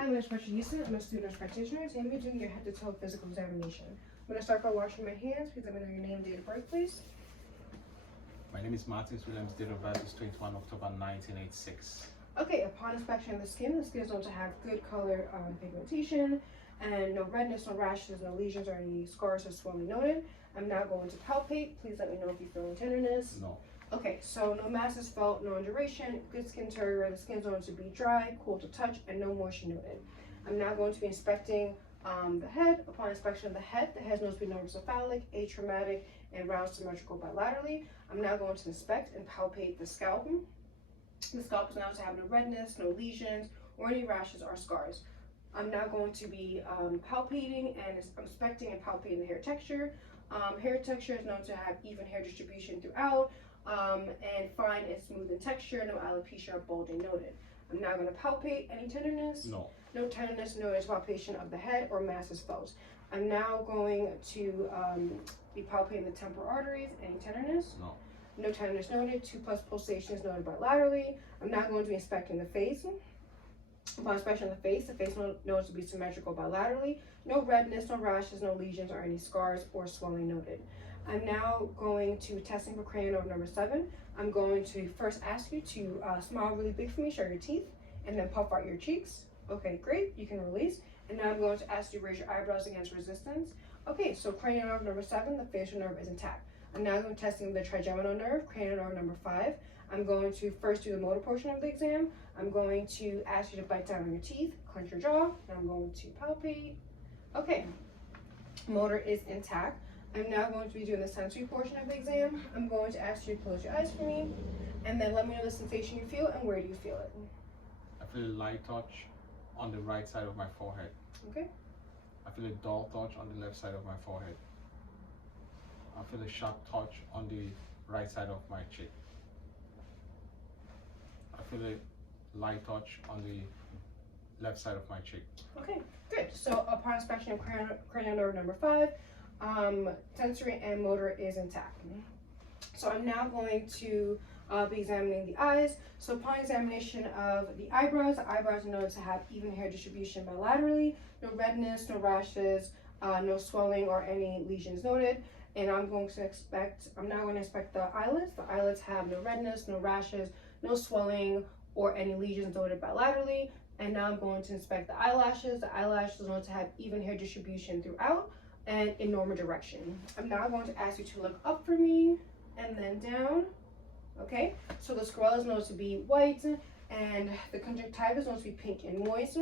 Hi, my name is Patricia Houston. I'm a student nurse practitioner. Today I'm doing your head to toe physical examination. I'm going to start by washing my hands. Please let me know your name and date of birth, please. My name is Martins Williams, date of birth is 21 October 1986. Okay, upon inspection of the skin is known to have good color pigmentation and no redness, no rashes, no lesions, or any scars or swelling noted. I'm now going to palpate. Please let me know if you feel any tenderness. No. Okay, so no mass is felt, no induration, good skin turgor, the skin's going to be dry, cool to touch, and no moisture noted. I'm now going to be inspecting the head. Upon inspection of the head is known to be normocephalic, atraumatic, and round symmetrical bilaterally. I'm now going to inspect and palpate the scalp. The scalp is now to have no redness, no lesions, or any rashes or scars. I'm now going to be palpating and inspecting and palpating the hair texture. Hair texture is known to have even hair distribution throughout. And fine and smooth in texture, no alopecia or balding noted. I'm now going to palpate. Any tenderness? No. No tenderness, no palpation of the head or masses felt. I'm now going to be palpating the temporal arteries. Any tenderness? No. No tenderness noted. 2+ pulsations noted bilaterally. I'm now going to be inspecting the face. Upon inspection of the face known to be symmetrical bilaterally. No redness, no rashes, no lesions, or any scars or swelling noted. I'm now going to be testing for cranial nerve number 7. I'm going to first ask you to smile really big for me, show your teeth, and then puff out your cheeks. Okay, great, you can release. And now I'm going to ask you to raise your eyebrows against resistance. Okay, so cranial nerve number 7, the facial nerve is intact. I'm now going to be testing the trigeminal nerve, cranial nerve number 5. I'm going to first do the motor portion of the exam. I'm going to ask you to bite down on your teeth, clench your jaw, and I'm going to palpate. Okay, motor is intact. I'm now going to be doing the sensory portion of the exam. I'm going to ask you to close your eyes for me, and then let me know the sensation you feel and where do you feel it. I feel a light touch on the right side of my forehead. Okay. I feel a dull touch on the left side of my forehead. I feel a sharp touch on the right side of my cheek. I feel a light touch on the left side of my cheek. Okay, good. So upon inspection of cranial nerve number 5, sensory and motor is intact. So I'm now going to be examining the eyes. So upon examination of the eyebrows are known to have even hair distribution bilaterally, no redness, no rashes, no swelling or any lesions noted. And I'm now going to inspect the eyelids. The eyelids have no redness, no rashes, no swelling or any lesions noted bilaterally. And now I'm going to inspect the eyelashes. The eyelashes are known to have even hair distribution throughout and in normal direction. I'm now going to ask you to look up for me and then down. Okay, so the sclera is known to be white and the conjunctiva is known to be pink and moist.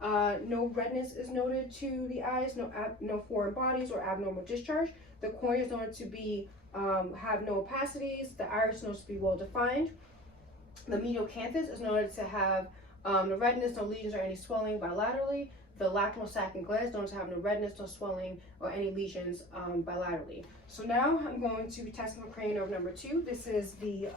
No redness is noted to the eyes, no foreign bodies or abnormal discharge. The cornea is known to be have no opacities. The iris is known to be well defined. The medial canthus is noted to have no redness, no lesions, or any swelling bilaterally. The lacrimal sac and glands known to have no redness, no swelling, or any lesions bilaterally. So now I'm going to be testing for cranial nerve number 2. This is the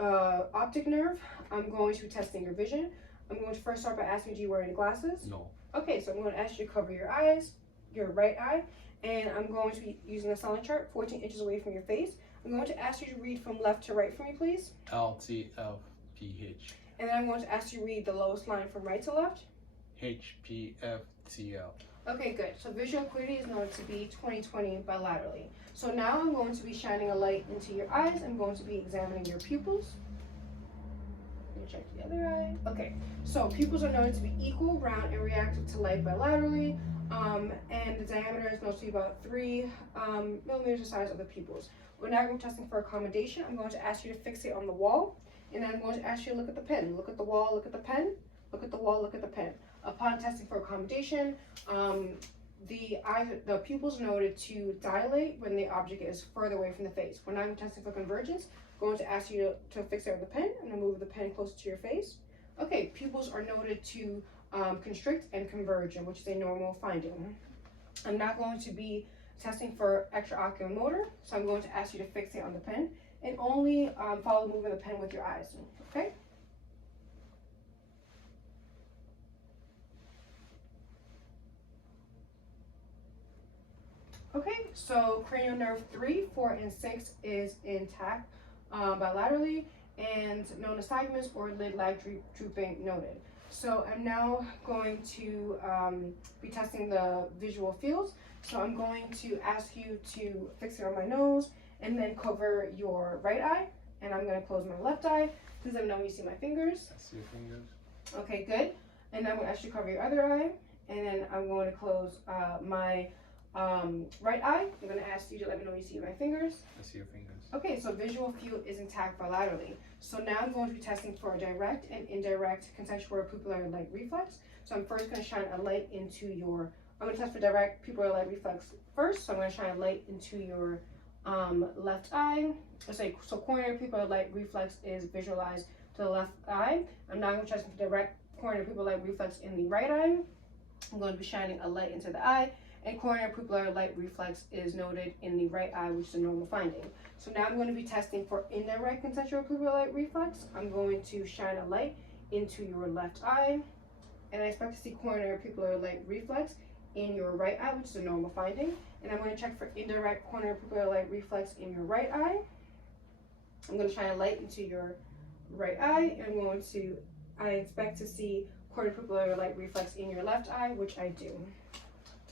optic nerve. I'm going to be testing your vision. I'm going to first start by asking, do you wear any glasses? No. Okay, so I'm going to ask you to cover your eyes, your right eye, and I'm going to be using the Snellen chart 14 inches away from your face. I'm going to ask you to read from left to right for me, please. LTFPH. And then I'm going to ask you to read the lowest line from right to left. HPFTL. Okay, good. So visual acuity is known to be 20/20 bilaterally. So now I'm going to be shining a light into your eyes. I'm going to be examining your pupils. Let me check the other eye. Okay, so pupils are known to be equal, round, and reactive to light bilaterally. And the diameter is known to be about 3 millimeters the size of the pupils. We're now going to be testing for accommodation. I'm going to ask you to fixate on the wall, and then I'm going to ask you to look at the pen. Look at the wall, look at the pen, look at the wall, look at the pen. Upon testing for accommodation, the pupils are noted to dilate when the object is further away from the face. When I'm testing for convergence, I'm going to ask you to fixate on the pen. I'm going to move the pen closer to your face. Okay, pupils are noted to constrict and converge, which is a normal finding. I'm not going to be testing for extraocular motor, so I'm going to ask you to fixate on the pen and only follow the movement of the pen with your eyes. Okay? Okay, so cranial nerve 3, 4, and 6 is intact bilaterally, and no nystagmus or lid-like drooping noted. so I'm now going to be testing the visual fields. So I'm going to ask you to fix it on my nose and then cover your right eye. And I'm going to close my left eye. Please let me know when you see my fingers. I see your fingers. Okay, good. And I'm going to actually cover your other eye. And then I'm going to close my right eye. I'm going to ask you to let me know when you see my fingers. I see your fingers. Okay, so visual field is intact bilaterally. So now I'm going to be testing for direct and indirect consensual pupillary light reflex. So I'm first going to shine a light into your, I'm going to test for direct pupillary light reflex first. So I'm going to shine a light into your left eye. So coronary pupillary light reflex is visualized to the left eye. I'm now going to test for direct coronary pupillary light reflex in the right eye. I'm going to be shining a light into the eye, and coronary pupillary light reflex is noted in the right eye, which is a normal finding. So now I'm going to be testing for indirect consensual pupillary light reflex. I'm going to shine a light into your left eye, and I expect to see coronary pupillary light reflex in your right eye, which is a normal finding. And I'm going to check for indirect coronary pupillary light reflex in your right eye. I'm going to shine a light into your right eye, and I expect to see coronary pupillary light reflex in your left eye, which I do.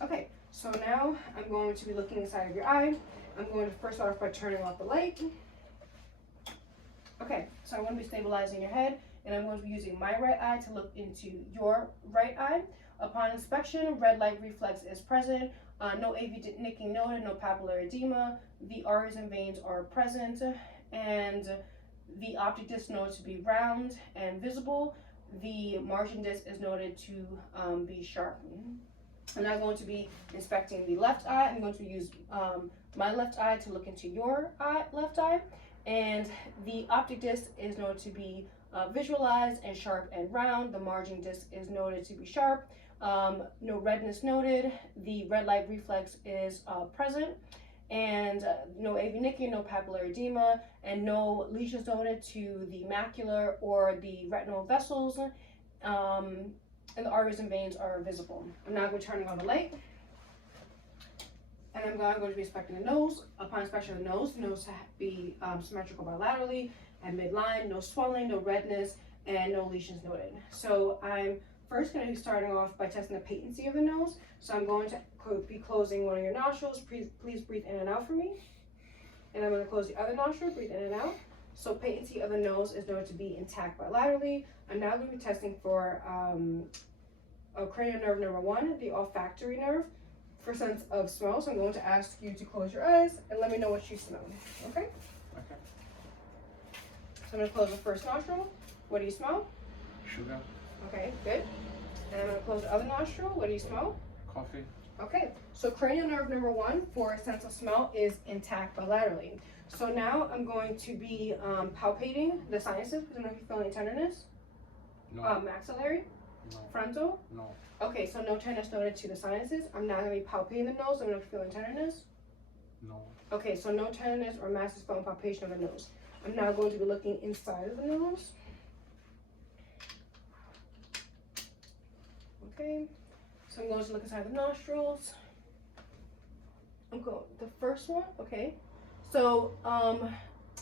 Okay, so now I'm going to be looking inside of your eye. I'm going to first start off by turning off the light. Okay, so I'm going to be stabilizing your head, and I'm going to be using my right eye to look into your right eye. Upon inspection, red light reflex is present. No AV nicking noted, no papillary edema. The arteries and veins are present, and the optic disc noted to be round and visible. The margin disc is noted to be sharp. I'm now going to be inspecting the left eye. I'm going to use my left eye to look into your left eye, and the optic disc is noted to be visualized and sharp and round. The margin disc is noted to be sharp. No redness noted. The red light reflex is present, and no AV nicking, no papillary edema, and no lesions noted to the macular or the retinal vessels, and the arteries and veins are visible. I'm now going to turn on the light, and I'm going to be inspecting the nose. Upon inspection of the nose to be symmetrical bilaterally and midline, no swelling, no redness, and no lesions noted. So I'm first going to be starting off by testing the patency of the nose. So I'm going to be closing one of your nostrils. Please breathe in and out for me. And I'm going to close the other nostril, breathe in and out. So patency of the nose is known to be intact bilaterally. I'm now going to be testing for a cranial nerve number 1, the olfactory nerve, for sense of smell. So I'm going to ask you to close your eyes and let me know what you smell. Okay? Okay. So I'm going to close the first nostril. What do you smell? Sugar. Okay, good. And I'm going to close the other nostril. What do you smell? Coffee. Okay, so cranial nerve number 1 for sense of smell is intact bilaterally. So now I'm going to be palpating the sinuses. I don't know if you feel any tenderness. No. Maxillary, No. frontal. No. Okay, so no tenderness noted to the sinuses. I'm now going to be palpating the nose. I don't know if you feel any tenderness. No. Okay, so no tenderness or massive swelling palpation of the nose. I'm now going to be looking inside of the nose. Okay, so I'm going to look inside the nostrils. I'm going the first one. Okay, so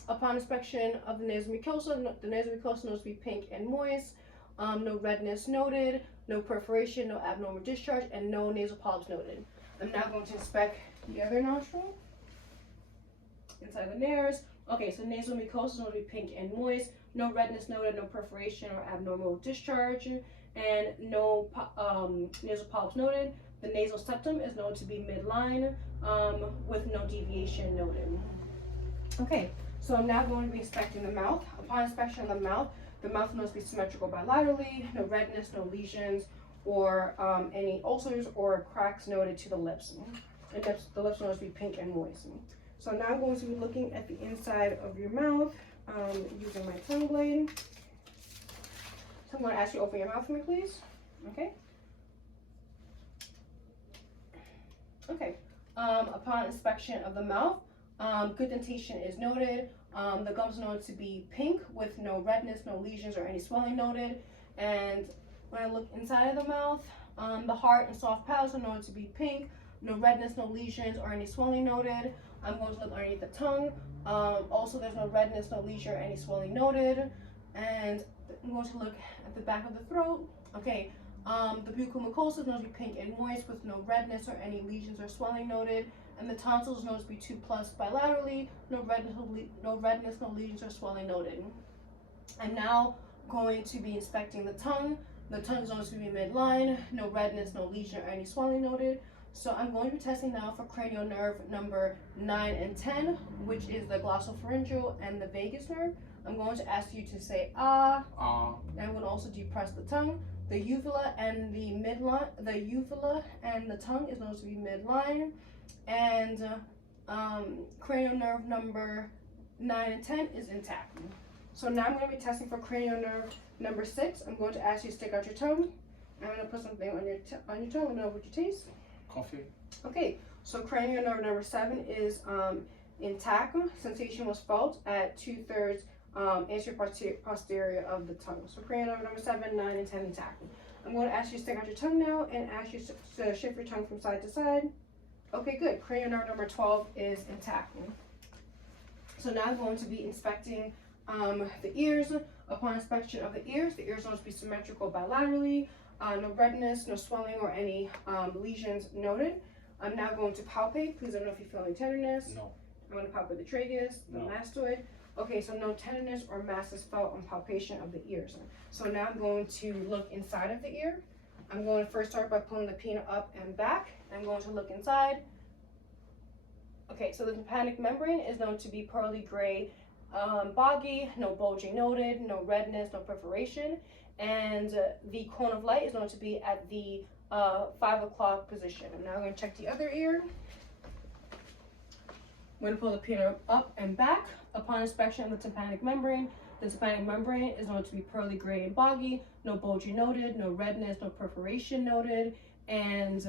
upon inspection of the nasal mucosa, the nasal mucosa knows to be pink and moist. No redness noted, no perforation, no abnormal discharge, and no nasal polyps noted. I'm now going to inspect the other nostril inside the nares. Okay, so nasal mucosa known to be pink and moist. No redness noted, no perforation or abnormal discharge, and no nasal polyps noted. The nasal septum is known to be midline with no deviation noted. Okay, so I'm now going to be inspecting the mouth. Upon inspection of the mouth knows to be symmetrical bilaterally, no redness, no lesions, or any ulcers or cracks noted to the lips. And the lips knows to be pink and moist. So now I'm going to be looking at the inside of your mouth using my tongue blade. So I'm going to ask you to open your mouth for me, please. Okay. Okay. Upon inspection of the mouth, good dentation is noted. The gums are known to be pink with no redness, no lesions, or any swelling noted. And when I look inside of the mouth, the heart and soft palates are known to be pink, no redness, no lesions, or any swelling noted. I'm going to look underneath the tongue. Also, there's no redness, no lesion, or any swelling noted. And I'm going to look at the back of the throat. Okay, the buccal mucosa is known to be pink and moist with no redness or any lesions or swelling noted. And the tonsils is known to be 2+ bilaterally, no redness, no lesions or swelling noted. I'm now going to be inspecting the tongue. The tongue is known to be midline, no redness, no lesion or any swelling noted. So I'm going to be testing now for cranial nerve number 9 and 10, which is the glossopharyngeal and the vagus nerve. I'm going to ask you to say ah, and I'm going to also depress the tongue. The uvula and the midline, the uvula and the tongue is known to be midline, and cranial nerve number 9 and 10 is intact. So now I'm going to be testing for cranial nerve number 6. I'm going to ask you to stick out your tongue. I'm going to put something on your tongue. Let me know what you taste. Coffee. Okay, so cranial nerve number 7 is intact. Sensation was felt at 2/3 anterior posterior of the tongue. So cranial nerve number 7, 9, and 10 intact. I'm going to ask you to stick out your tongue now and ask you to shift your tongue from side to side. Okay, good. Cranial nerve number 12 is intact. So now I'm going to be inspecting the ears. Upon inspection of the ears are going to be symmetrical bilaterally. No redness, no swelling, or any lesions noted. I'm now going to palpate. Please let me know if you feel any tenderness. No. I'm going to palpate the tragus, the mastoid. Okay, so no tenderness or mass is felt on palpation of the ears. So now I'm going to look inside of the ear. I'm going to first start by pulling the pinna up and back. I'm going to look inside. Okay, so the tympanic membrane is known to be pearly gray, boggy, no bulging noted, no redness, no perforation. And the cone of light is known to be at the 5 o'clock position. I'm now going to check the other ear. I'm going to pull the pinna up and back. Upon inspection of the tympanic membrane is known to be pearly gray and boggy, no bulging noted, no redness, no perforation noted, and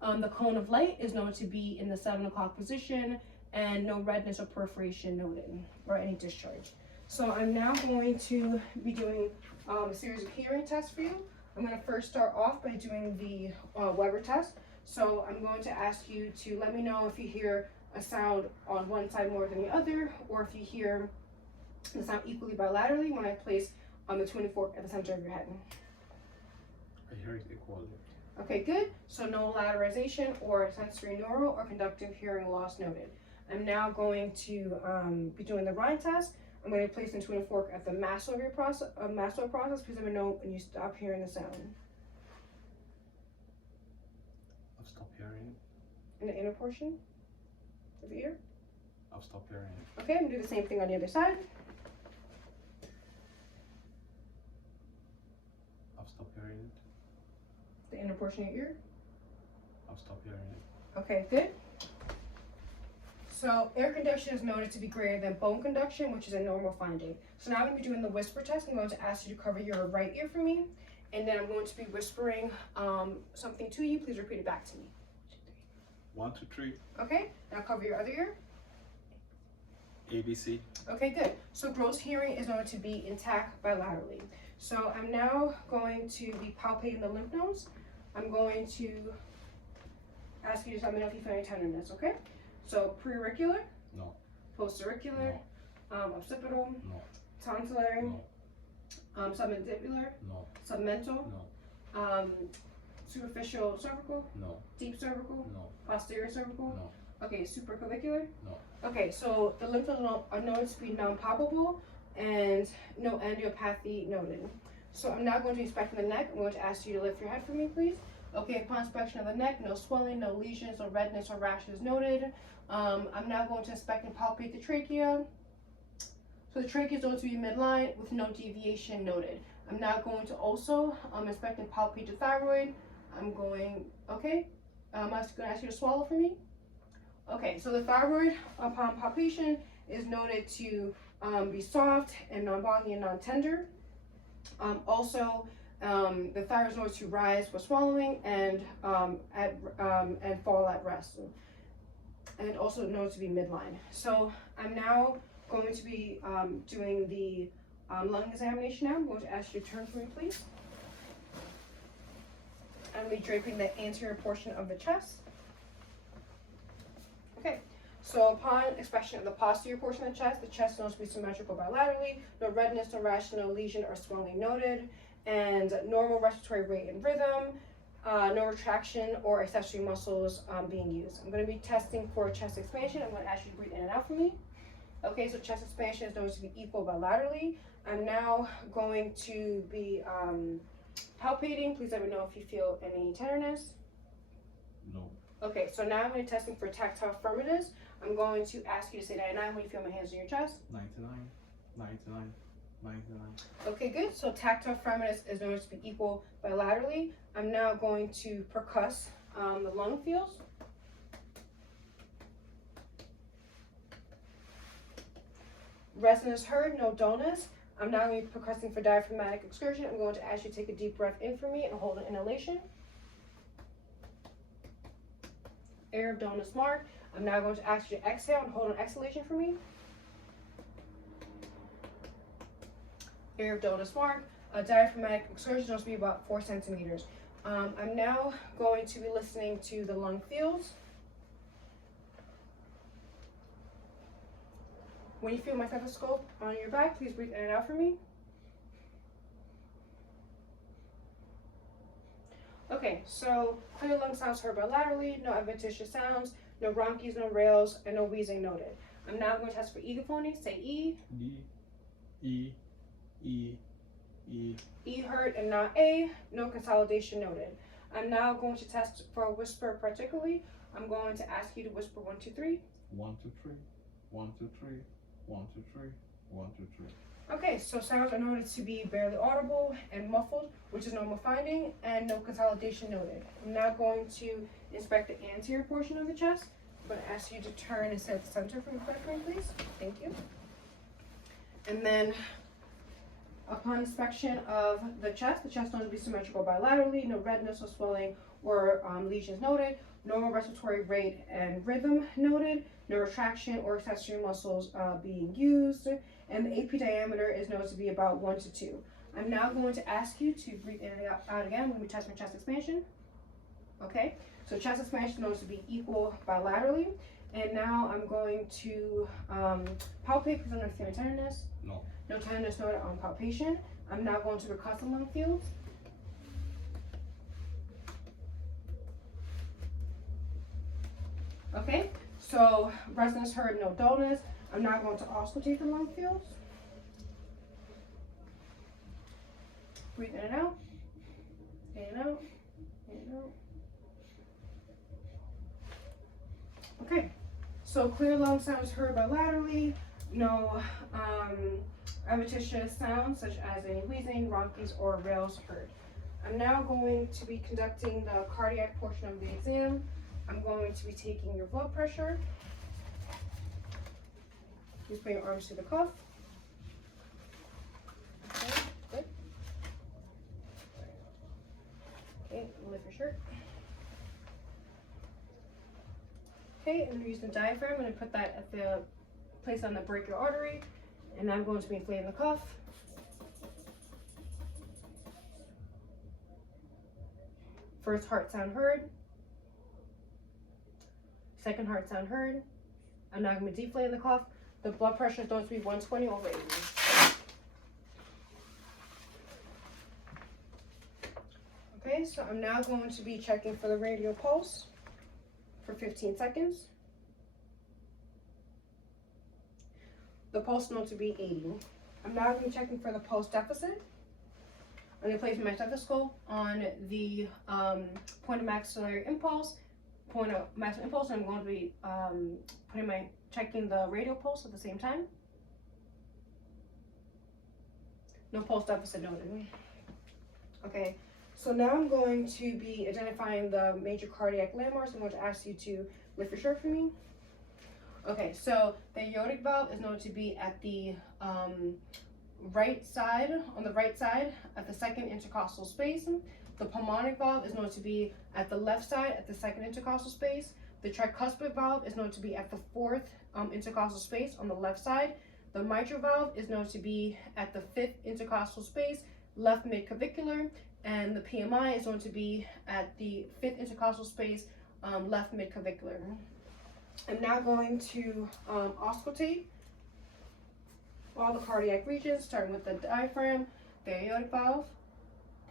the cone of light is known to be in the 7 o'clock position, and no redness or perforation noted, or any discharge. So I'm now going to be doing a series of hearing tests for you. I'm going to first start off by doing the Weber test. So I'm going to ask you to let me know if you hear a sound on one side more than the other, or if you hear the sound equally bilaterally when I place the tuning fork at the center of your head. I hear it equally. Okay, good. So no lateralization or sensory neural or conductive hearing loss noted. I'm now going to be doing the Rhine test. I'm going to place the tuning fork at the mastoid process. Please let me know when you stop hearing the sound. I've stopped hearing it. In the inner portion of the ear. I've stopped hearing it. Okay, I'm going to do the same thing on the other side. I've stopped hearing it. The inner portion of your ear. I've stopped hearing it. Okay, good. So air conduction is noted to be greater than bone conduction, which is a normal finding. So now I'm going to be doing the whisper test. I'm going to ask you to cover your right ear for me, and then I'm going to be whispering something to you. Please repeat it back to me. 1, 2, 3. Okay, now cover your other ear. ABC. Okay, good. So gross hearing is known to be intact bilaterally. So I'm now going to be palpating the lymph nodes. I'm going to ask you to let me know if you feel any tenderness, okay? So preauricular, No. postauricular, occipital, No. tonsilary, No. submandibular, No. submental, No. superficial cervical, No. deep cervical, No. posterior cervical. No. Okay, supraclavicular. No. Okay, so the lymph nodes are known to be non-palpable and no angiopathy noted. So I'm now going to be inspecting the neck. I'm going to ask you to lift your head for me, please. Okay, upon inspection of the neck, no swelling, no lesions, no redness or rashes noted. I'm now going to inspect and palpate the trachea. So the trachea is going to be midline with no deviation noted. I'm now going to also inspect and palpate the thyroid. I'm going to ask you to swallow for me. Okay, so the thyroid upon palpation is noted to be soft and non-boggy and non-tender. The thyroid is noted to rise with swallowing and fall at rest, and also known to be midline. So I'm now going to be doing the lung examination now. I'm going to ask you to turn for me, please. I'm going to be draping the anterior portion of the chest. Okay, So upon expression of the posterior portion of the chest is known to be symmetrical bilaterally, no redness, no rash, no lesion or swelling noted, and normal respiratory rate and rhythm, no retraction or accessory muscles being used. I'm going to be testing for chest expansion. I'm going to ask you to breathe in and out for me. Okay, so chest expansion is known to be equal bilaterally. I'm now going to be palpating. Please let me know if you feel any tenderness. No. Okay, so now I'm going to be testing for tactile firmness. I'm going to ask you to say 99 when you feel my hands on your chest. 99, 99, 99. Okay, good. So tactile firmness is known to be equal bilaterally. I'm now going to percuss the lung fields. Resonance heard, no dullness. I'm now going to be percussing for diaphragmatic excursion. I'm going to ask you to take a deep breath in for me and hold an inhalation. Air of dullness marked. I'm now going to ask you to exhale and hold an exhalation for me. Air of dullness marked. Diaphragmatic excursion is supposed to be about 4 centimeters. I'm now going to be listening to the lung fields. When you feel my stethoscope on your back, please breathe in and out for me. Okay, so clear lung sounds heard bilaterally, no adventitious sounds, no bronchies, no rales, and no wheezing noted. I'm now going to test for egophony. Say E. E, E, E. E heard and not A, no consolidation noted. I'm now going to test for a whisper particularly. I'm going to ask you to whisper 1, 2, 3. 1, 2, 3, 1, 2, 3, 1, 2, 3, 1, 2, 3. Okay, so sounds are noted to be barely audible and muffled, which is normal finding, and no consolidation noted. I'm now going to inspect the anterior portion of the chest. I'm going to ask you to turn and sit at the center for me, please. Thank you. And then, upon inspection of the chest known to be symmetrical bilaterally, no redness or swelling or lesions noted, normal respiratory rate and rhythm noted, no retraction or accessory muscles being used, and the AP diameter is known to be about 1 to 2. I'm now going to ask you to breathe in and out again when we test my chest expansion. Okay, so chest expansion is known to be equal bilaterally, and now I'm going to palpate because I'm not feeling tenderness. No. No tenderness noted on palpation. I'm now going to percuss the lung fields. Okay, so resonance heard, no dullness. I'm now going to auscultate the lung fields. Breathe in and out. In and out. In and out. Okay, so clear lung sounds heard bilaterally. No adventitious sounds such as any wheezing, bronchies, or rales heard. I'm now going to be conducting the cardiac portion of the exam. I'm going to be taking your blood pressure. Just put your arms to the cuff. Okay, good. Okay, lift your shirt. Okay, I'm going to use the diaphragm. I'm going to put that at the place on the brachial artery. And I'm going to be inflating the cuff. First heart sound heard. Second heart sound heard. I'm now going to be deflating the cuff. The blood pressure is known to be 120 over 80. Okay, so I'm now going to be checking for the radial pulse for 15 seconds. The pulse is known to be 80. I'm now going to be checking for the pulse deficit. I'm going to place my stethoscope on the point of maxillary impulse, and I'm going to be checking the radial pulse at the same time. No pulse deficit noted. Okay, so now I'm going to be identifying the major cardiac landmarks. I'm going to ask you to lift your shirt for me. Okay, so the aortic valve is known to be at the right side, on the right side at the second intercostal space. The pulmonic valve is known to be at the left side at the second intercostal space. The tricuspid valve is known to be at the fourth intercostal space on the left side. The mitral valve is known to be at the fifth intercostal space, left midclavicular, and the PMI is known to be at the fifth intercostal space, left midclavicular. I'm now going to auscultate all the cardiac regions, starting with the diaphragm, the aortic valve,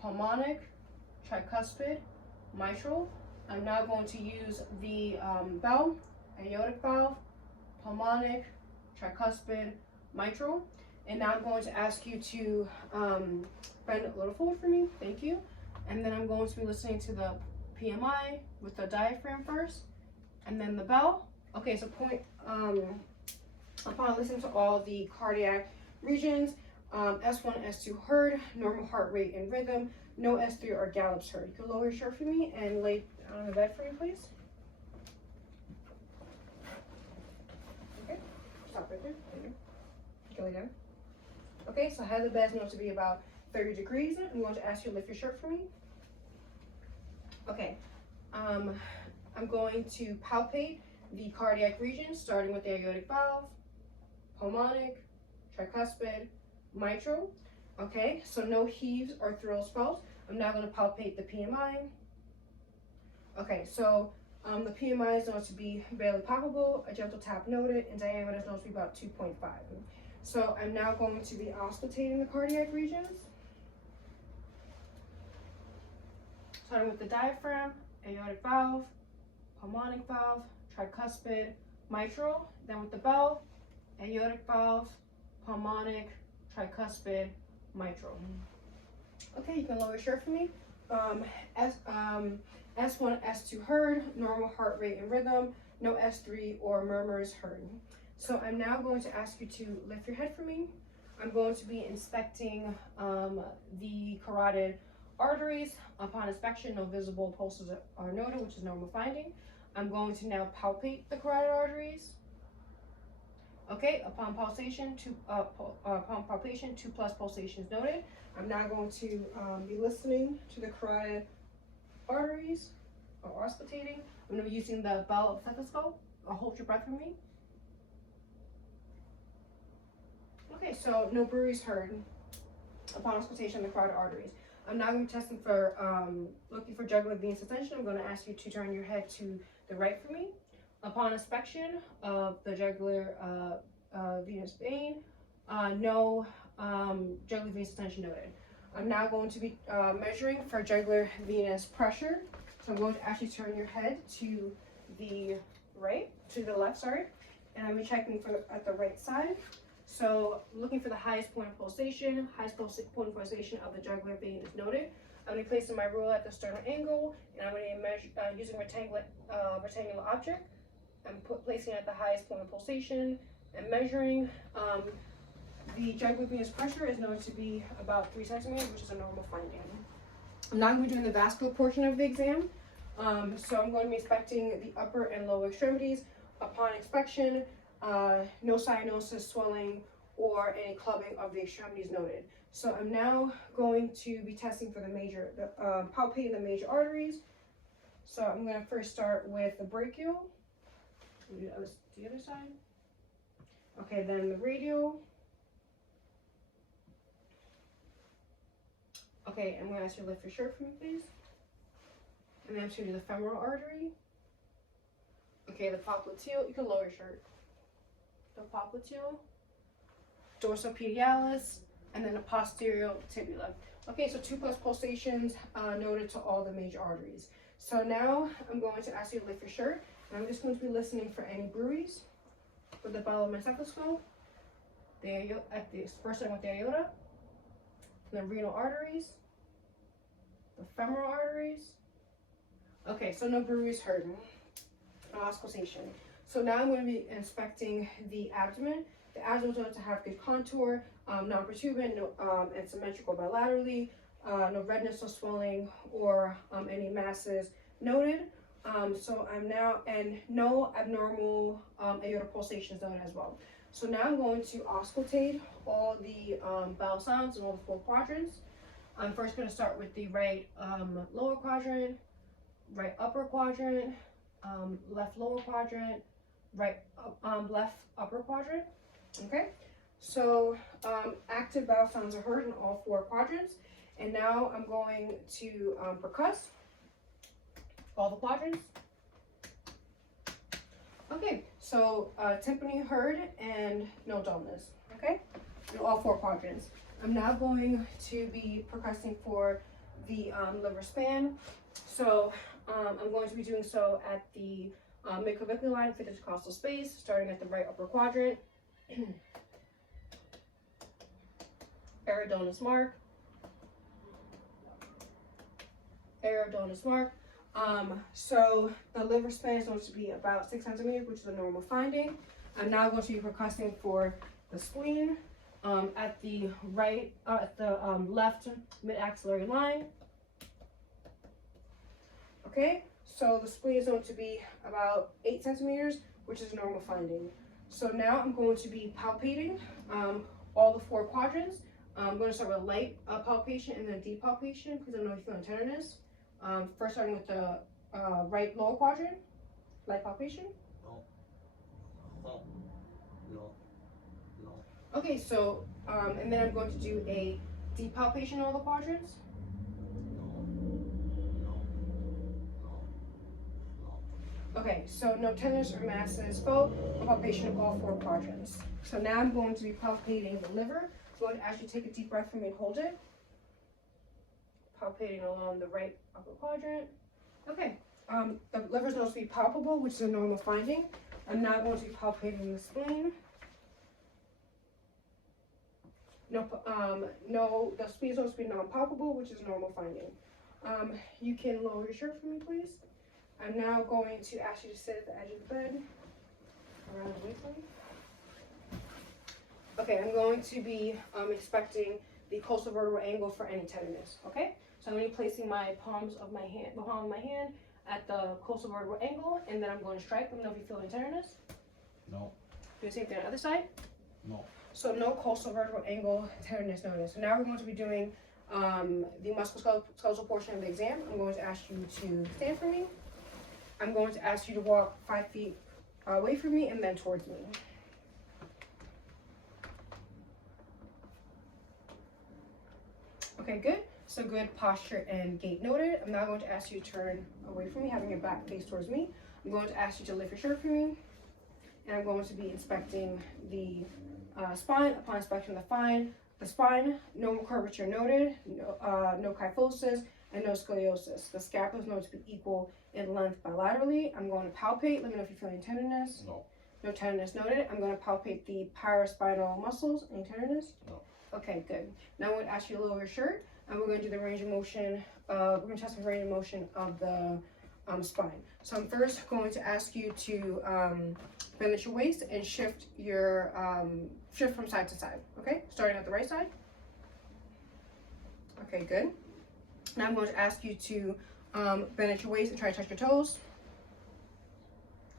pulmonic, tricuspid, mitral. I'm now going to use the bell, aortic valve, pulmonic, tricuspid, mitral. And now I'm going to ask you to bend a little forward for me. Thank you. And then I'm going to be listening to the PMI with the diaphragm first, and then the bell. Okay, so upon listening to all the cardiac regions, S1, S2 heard, normal heart rate and rhythm, no S3 or gallops heard. You can lower your shirt for me and lay on the bed for me, please. Okay, stop right there. There you go. Lay down. Okay, so head of the bed is known to be about 30 degrees. I'm going to ask you to lift your shirt for me. Okay, I'm going to palpate the cardiac region, starting with the aortic valve, pulmonic, tricuspid, mitral. Okay, so no heaves or thrills felt. I'm now going to palpate the PMI. Okay, so the PMI is known to be barely palpable, a gentle tap noted, and diameter is known to be about 2.5. So I'm now going to be auscultating the cardiac regions, starting with the diaphragm, aortic valve, pulmonic valve, tricuspid, mitral. Then with the bell, aortic valve, pulmonic, tricuspid, mitral. Okay, you can lower your shirt for me. S1, S2 heard, normal heart rate and rhythm, no S3 or murmurs heard. So I'm now going to ask you to lift your head for me. I'm going to be inspecting the carotid arteries. Upon inspection, no visible pulses are noted, which is normal finding. I'm going to now palpate the carotid arteries. Okay, upon palpation, 2 plus pulsations noted. I'm now going to be listening to the carotid arteries, or auscultating. I'm going to be using the bell stethoscope. Hold your breath for me. Okay, so no bruise heard upon auscultation of the carotid arteries. I'm now going to be testing for, looking for jugular venous distension. I'm going to ask you to turn your head to the right for me. Upon inspection of the jugular venous vein, no jugular venous distension noted. I'm now going to be measuring for jugular venous pressure. So I'm going to actually turn your head to the left, sorry. And I'm going to be checking at the right side. So looking for the highest point of pulsation, point of pulsation of the jugular vein is noted. I'm going to be placing my ruler at the sternal angle, and I'm going to measure using a rectangular object. I'm placing it at the highest point of pulsation and measuring. The jugular venous pressure is known to be about 3 centimeters, which is a normal finding. I'm now going to be doing the vascular portion of the exam. So I'm going to be inspecting the upper and lower extremities. Upon inspection, no cyanosis, swelling, or any clubbing of the extremities noted. So I'm now going to be testing for palpating the major arteries. So I'm going to first start with the brachial. The other side. Okay, then the radial. Okay, I'm going to ask you to lift your shirt for me, please. And then I'm going to do the femoral artery. Okay, the popliteal. You can lower your shirt. The popliteal, dorsopedialis, and then the posterior tibula. Okay, so 2 plus pulsations noted to all the major arteries. So now I'm going to ask you to lift your shirt, and I'm just going to be listening for any bruise with the bell of my stethoscope. First starting with the aorta, the renal arteries, the femoral arteries. Okay, so no bruise heard. Auscultation. So now I'm going to be inspecting the abdomen. The abdomen is known to have good contour, non-protuberant, and symmetrical bilaterally, no redness or swelling or any masses noted. And no abnormal aortic pulsations noted as well. So now I'm going to auscultate all the bowel sounds in all the 4 quadrants. I'm first going to start with the right lower quadrant, right upper quadrant, left lower quadrant, left upper quadrant. Okay, so active vowel sounds are heard in all 4 quadrants, and now I'm going to percuss all the quadrants. Okay, so tympani heard and no dullness. Okay, in all four quadrants. I'm now going to be percussing for the liver span. So I'm going to be doing so at the midclavicular line, fifth intercostal space, starting at the right upper quadrant. Aerodonus mark. Aerodonus mark. So the liver span is going to be about 6 centimeters, which is a normal finding. I'm now going to be percussing for the spleen at the right, left mid-axillary line. Okay, so the spleen is going to be about 8 centimeters, which is a normal finding. So now I'm going to be palpating all the four quadrants. I'm going to start with light palpation and then deep palpation because I know you're feeling tenderness. First starting with the right lower quadrant, light palpation. No. No. No. No. Okay, so and then I'm going to do a deep palpation in all the quadrants. Okay, so no tenderness or masses, full palpation of all four quadrants. So now I'm going to be palpating the liver. I'm going to actually take a deep breath for me and hold it. Palpating along the right upper quadrant. Okay, the liver is supposed to be palpable, which is a normal finding. I'm now going to be palpating the spleen. No, the spleen is supposed to be non-palpable, which is a normal finding. You can lower your shirt for me, please. I'm now going to ask you to sit at the edge of the bed, around the waistline. Okay, I'm going to be expecting the costovertebral angle for any tenderness. Okay, so I'm going to be placing my palm of my hand at the costovertebral angle, and then I'm going to strike. Let me know if you feel any tenderness. No. Do the same thing on the other side. No. So no costovertebral angle tenderness noticed. So now we're going to be doing the musculoskeletal portion of the exam. I'm going to ask you to stand for me. I'm going to ask you to walk 5 feet away from me and then towards me. Okay, good. So good posture and gait noted. I'm now going to ask you to turn away from me, having your back face towards me. I'm going to ask you to lift your shirt for me. And I'm going to be inspecting the spine. Upon inspection of the spine, no curvature noted, no kyphosis, and no scoliosis. The scapula is known to be equal in length bilaterally. I'm going to palpate. Let me know if you feel any tenderness. No. No tenderness noted. I'm going to palpate the paraspinal muscles. Any tenderness? No. Okay, good. Now I'm going to ask you to lower your shirt, and we're going to do the range of motion. We're going to test the range of motion of the spine. So I'm first going to ask you to bend at your waist and shift your shift from side to side. Okay, starting at the right side. Okay, good. Now I'm going to ask you to bend at your waist and try to touch your toes.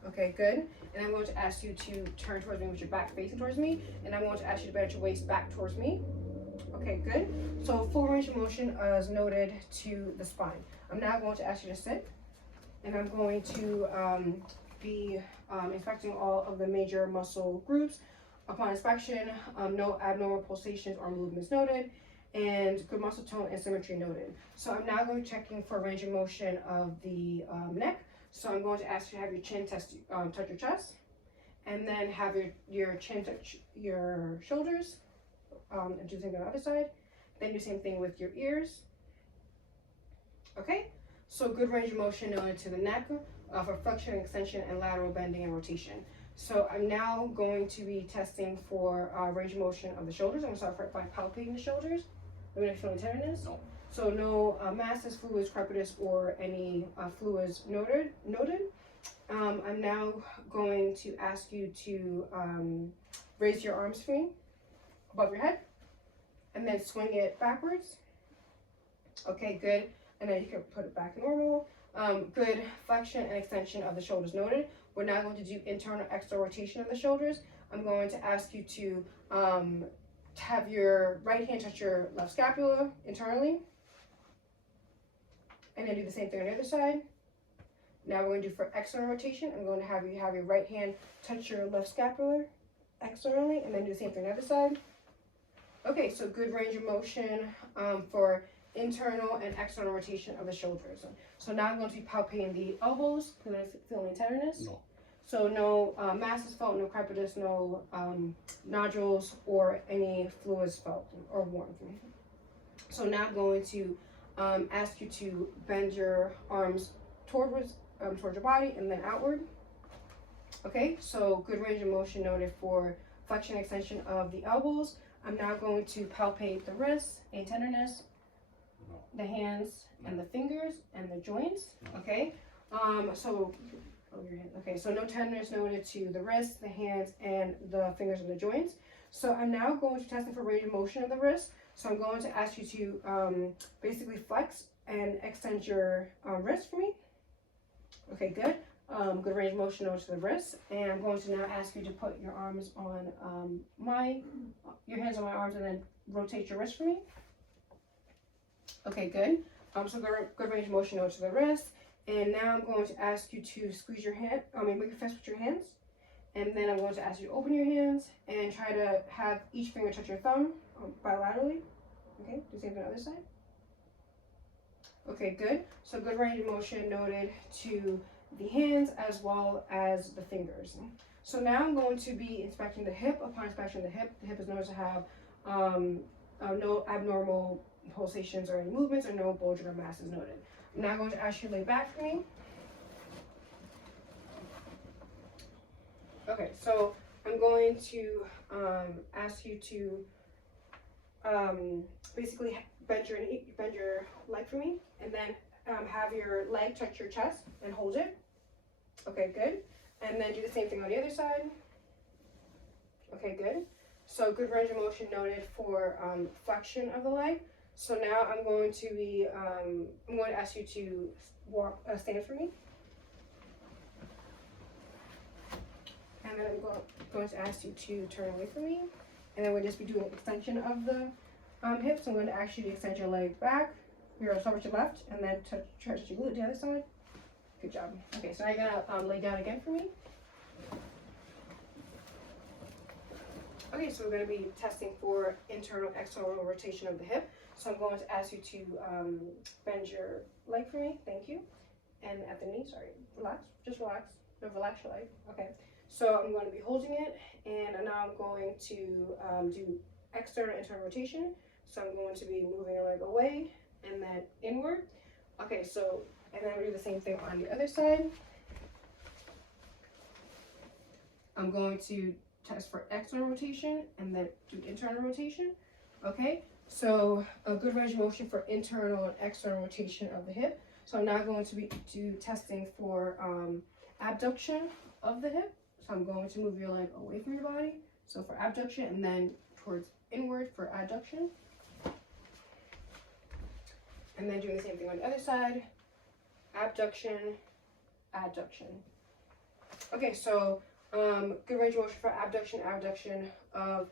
Okay, good. And I'm going to ask you to turn towards me with your back facing towards me, and I'm going to ask you to bend at your waist back towards me. Okay, good. So full range of motion is noted to the spine. I'm now going to ask you to sit, and I'm going to be inspecting all of the major muscle groups. Upon inspection, no abnormal pulsations or movements noted, and good muscle tone and symmetry noted. So I'm now going to be checking for range of motion of the neck. So I'm going to ask you to have your chin touch your chest, and then have your chin touch your shoulders, and do the same thing on the other side. Then do the same thing with your ears. Okay, so good range of motion noted to the neck for flexion, extension, and lateral bending and rotation. So I'm now going to be testing for range of motion of the shoulders. I'm going to start by palpating the shoulders. Let me know if you feel tenderness. No. So no masses, fluids, crepitus, or any fluids noted. I'm now going to ask you to raise your arms for me above your head, and then swing it backwards. Okay, good. And then you can put it back normal. Good flexion and extension of the shoulders noted. We're now going to do internal external rotation of the shoulders. I'm going to ask you to have your right hand touch your left scapula internally, and then do the same thing on the other side. Now we're going to do for external rotation. I'm going to have you have your right hand touch your left scapula externally, and then do the same thing on the other side. Okay, so good range of motion for internal and external rotation of the shoulders. So now I'm going to be palpating the elbows. Do you feel any tenderness? No. So no mass is felt, no crepitus, no nodules, or any fluids felt or warmth. So now I'm going to ask you to bend your arms towards your body and then outward. Okay, so good range of motion noted for flexion and extension of the elbows. I'm now going to palpate the wrists, any tenderness, No. the hands and the fingers and the joints. No. Okay, so no tenderness noted to the wrists, the hands, and the fingers and the joints. So I'm now going to testing for range of motion of the wrist. So I'm going to ask you to basically flex and extend your wrist for me. Okay, good. Good range of motion over to the wrist. And I'm going to now ask you to put your arms on your hands on my arms and then rotate your wrist for me. Okay, good. So good range of motion over to the wrist. And now I'm going to ask you to squeeze your hand, make your fist with your hands. And then I'm going to ask you to open your hands and try to have each finger touch your thumb bilaterally. Okay, do the same thing on the other side. Okay, good. So good range of motion noted to the hands as well as the fingers. So now I'm going to be inspecting the hip. Upon inspection of the hip is noted to have no abnormal pulsations or any movements or no bulging or masses noted. I'm now going to ask you to lay back for me. Okay, so I'm going to ask you to basically bend your leg for me, and then have your leg touch your chest and hold it. Okay, good. And then do the same thing on the other side. Okay, good. So good range of motion noted for flexion of the leg. So now I'm going to ask you to stand for me. And then I'm going to ask you to turn away from me. And then we'll just be doing an extension of the hips. I'm going to ask you to extend your leg back. You're going to start with your left and then try to touch your glute the other side. Good job. Okay, so now you're going to lay down again for me. Okay, so we're going to be testing for internal, external rotation of the hip. So I'm going to ask you to bend your leg for me. Thank you. And at the knee, sorry, relax. Just relax. No, relax your leg. Okay. So I'm going to be holding it, and now I'm going to do external, internal rotation. So I'm going to be moving your leg away and then inward. Okay, so, and then we do the same thing on the other side. I'm going to test for external rotation and then do internal rotation. Okay, so a good range of motion for internal and external rotation of the hip. So I'm now going to be testing for abduction of the hip. So I'm going to move your leg away from your body. So for abduction, and then towards inward for adduction. And then doing the same thing on the other side. Abduction, adduction. Okay, so good range of motion for abduction of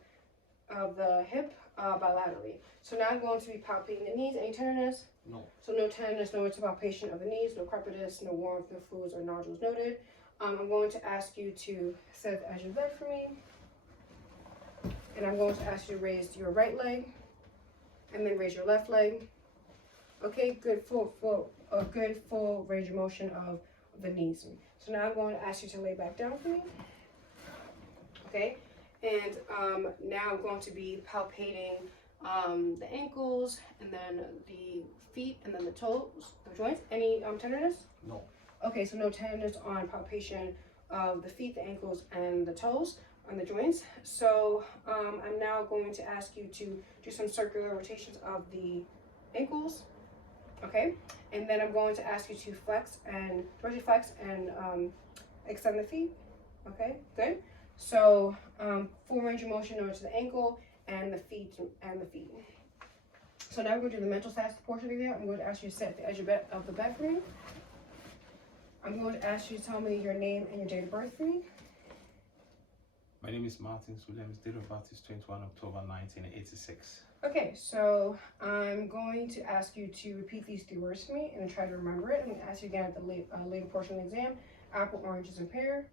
the hip bilaterally. So now I'm going to be palpating the knees. Any tenderness? No. So no tenderness, no palpation of the knees, no crepitus, no warmth, no fluids or nodules noted. I'm going to ask you to sit at the edge of the bed for me. And I'm going to ask you to raise your right leg and then raise your left leg. Okay, good full range of motion of the knees. So now I'm going to ask you to lay back down for me. Okay, and now I'm going to be palpating the ankles and then the feet and then the toes, the joints. Any tenderness? No. Okay, so no tenderness on palpation of the feet, the ankles, and the toes on the joints. So I'm now going to ask you to do some circular rotations of the ankles. Okay, and then I'm going to ask you to flex and extend the feet. Okay, good. So full range of motion over to the ankle and the feet So now we're going to do the mental stats portion of the video. I'm going to ask you to sit at the edge of the bed for me. I'm going to ask you to tell me your name and your date of birth for me. My name is Martin Williams. Date of birth is 21 October 1986. Okay, so I'm going to ask you to repeat these 3 words for me and try to remember it. I'm going to ask you again at the later portion of the exam. Apple, oranges, and pear.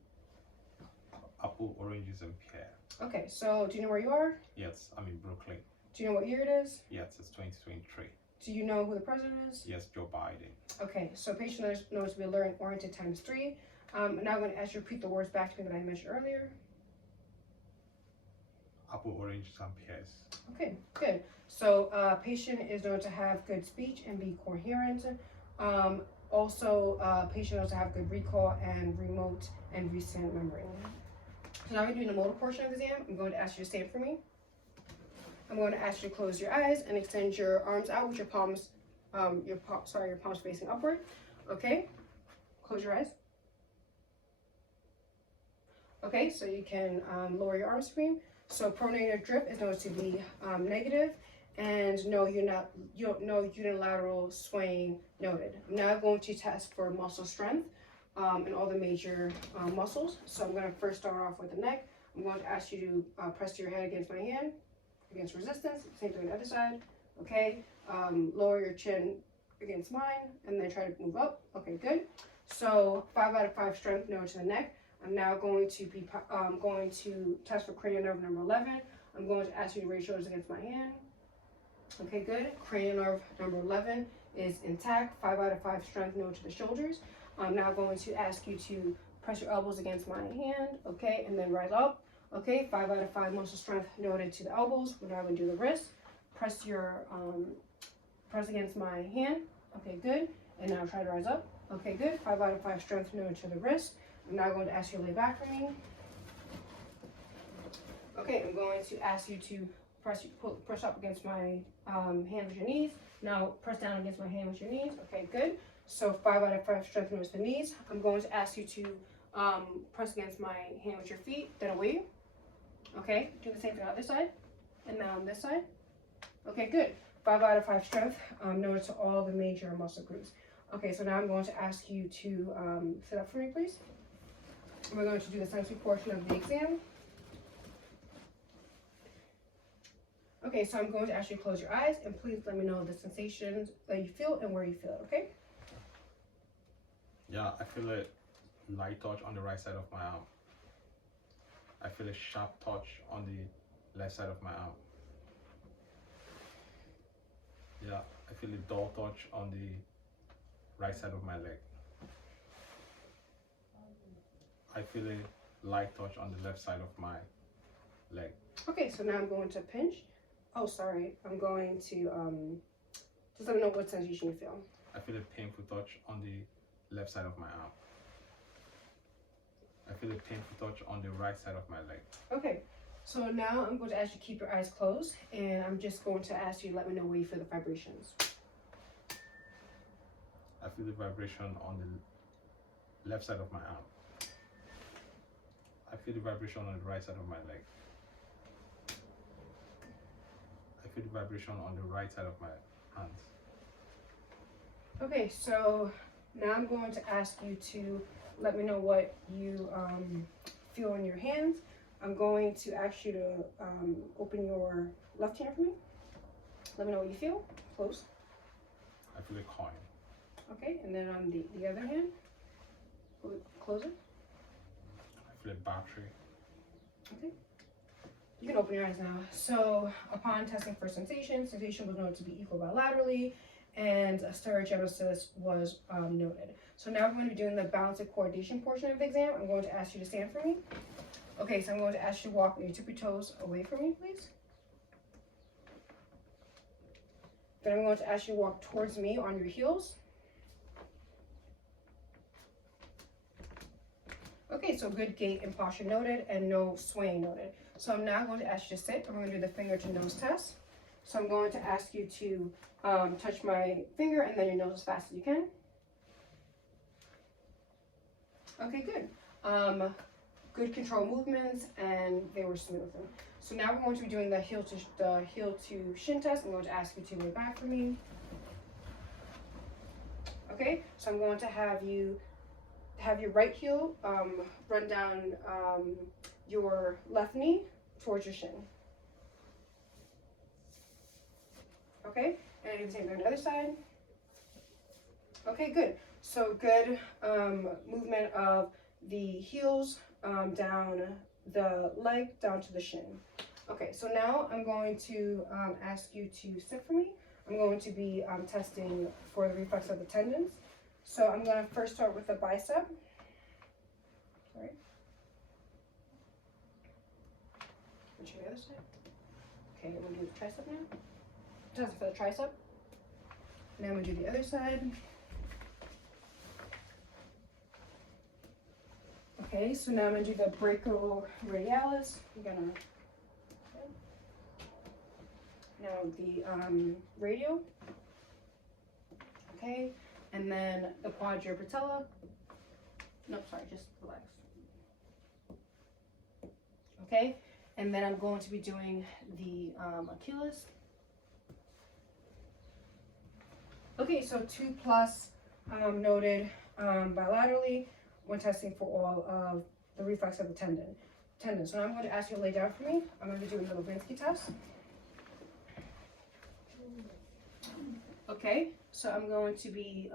Apple, oranges, and pear. Okay, so do you know where you are? Yes, I'm in Brooklyn. Do you know what year it is? Yes, it's 2023. Do you know who the president is? Yes, Joe Biden. Okay, so patient notes to be learning oriented ×3. Now I'm going to ask you to repeat the words back to me that I mentioned earlier. Apple, oranges, and pears. Okay, good. So patient is known to have good speech and be coherent. Also, patient knows to have good recall and remote and recent memory. So now we're doing the motor portion of the exam. I'm going to ask you to stand for me. I'm going to ask you to close your eyes and extend your arms out with your palms, your palms facing upward. Okay, close your eyes. Okay, so you can lower your arms for me. So pronator drift is known to be negative, and no unilateral swaying noted. I'm now going to test for muscle strength in all the major muscles. So I'm going to first start off with the neck. I'm going to ask you to press your head against my hand, against resistance. Same thing on the other side. Okay, lower your chin against mine, and then try to move up. Okay, good. So 5 out of 5 strength noted to the neck. I'm now going to test for cranial nerve number 11. I'm going to ask you to raise your shoulders against my hand. Okay, good. Cranial nerve number 11 is intact. 5 out of 5 strength noted to the shoulders. I'm now going to ask you to press your elbows against my hand. Okay, and then rise up. Okay, 5 out of 5 muscle strength noted to the elbows. We're now going to do the wrist. Press against my hand. Okay, good. And now try to rise up. Okay, good. 5 out of 5 strength noted to the wrist. I'm now going to ask you to lay back for me. Okay, I'm going to ask you to push up against my hand with your knees. Now press down against my hand with your knees. Okay, good. So 5 out of 5 strength notes the knees. I'm going to ask you to press against my hand with your feet, then away. Okay, do the same thing on the other side. And now on this side. Okay, good. 5 out of 5 strength noted to all the major muscle groups. Okay, so now I'm going to ask you to sit up for me, please. And we're going to do the sensory portion of the exam. Okay, so I'm going to ask you to close your eyes and please let me know the sensations that you feel and where you feel it, okay? Yeah, I feel a light touch on the right side of my arm. I feel a sharp touch on the left side of my arm. Yeah, I feel a dull touch on the right side of my leg. I feel a light touch on the left side of my leg. Okay, so now I'm going to pinch. Oh, sorry. I'm going to just let me know what sensation you feel. I feel a painful touch on the left side of my arm. I feel a painful touch on the right side of my leg. Okay, so now I'm going to ask you to keep your eyes closed, and I'm just going to ask you to let me know where you feel the vibrations. I feel the vibration on the left side of my arm. I feel the vibration on the right side of my leg. I feel the vibration on the right side of my hands. Okay, so now I'm going to ask you to let me know what you feel in your hands. I'm going to ask you to open your left hand for me. Let me know what you feel. Close. I feel a coin. Okay, and then on the other hand, close it. I feel a battery. Okay. You can open your eyes now. So upon testing for sensation was noted to be equal bilaterally, and stereogenesis was noted. So now we're going to be doing the balance and coordination portion of the exam. I'm going to ask you to stand for me. Okay, so I'm going to ask you to walk your tippy toes away from me, please. Then I'm going to ask you to walk towards me on your heels. Okay, so good gait and posture noted and no swaying noted. So I'm now going to ask you to sit and we're going to do the finger to nose test. So I'm going to ask you to touch my finger and then your nose as fast as you can. Okay, good. Good control movements and they were smooth. So now we're going to be doing the heel to shin test. I'm going to ask you to lay back for me. Okay, so I'm going to have your right heel run down your left knee towards your shin. Okay, and do the same thing on the other side. Okay, good. So good movement of the heels down the leg down to the shin. Okay, so now I'm going to ask you to sit for me. I'm going to be testing for the reflex of the tendons. So I'm going to first start with the bicep. Sorry. Which the other side? Okay, I'm gonna do the tricep now. Just for the tricep. Now I'm gonna do the other side. Okay, so now I'm gonna do the brachioradialis. I'm gonna now the radial. Okay, and then the quadria patella. Nope, sorry, just the legs. Okay, and then I'm going to be doing the Achilles. Okay, so 2+ noted bilaterally when testing for all of the reflex of the tendon. So now I'm going to ask you to lay down for me. I'm going to be doing the Levinsky test. Okay, so I'm going to be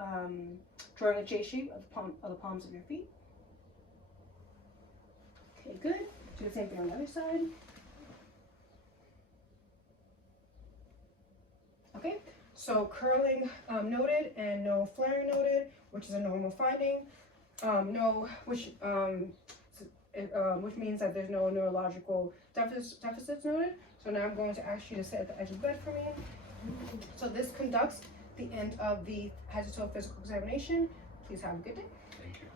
drawing a J shape of the palms of your feet. Okay, good. Do the same thing on the other side. Okay, so curling noted and no flaring noted, which is a normal finding. Which means that there's no neurological deficits noted. So now I'm going to ask you to sit at the edge of the bed for me. So this conducts the end of the head to toe physical examination. Please have a good day. Thank you.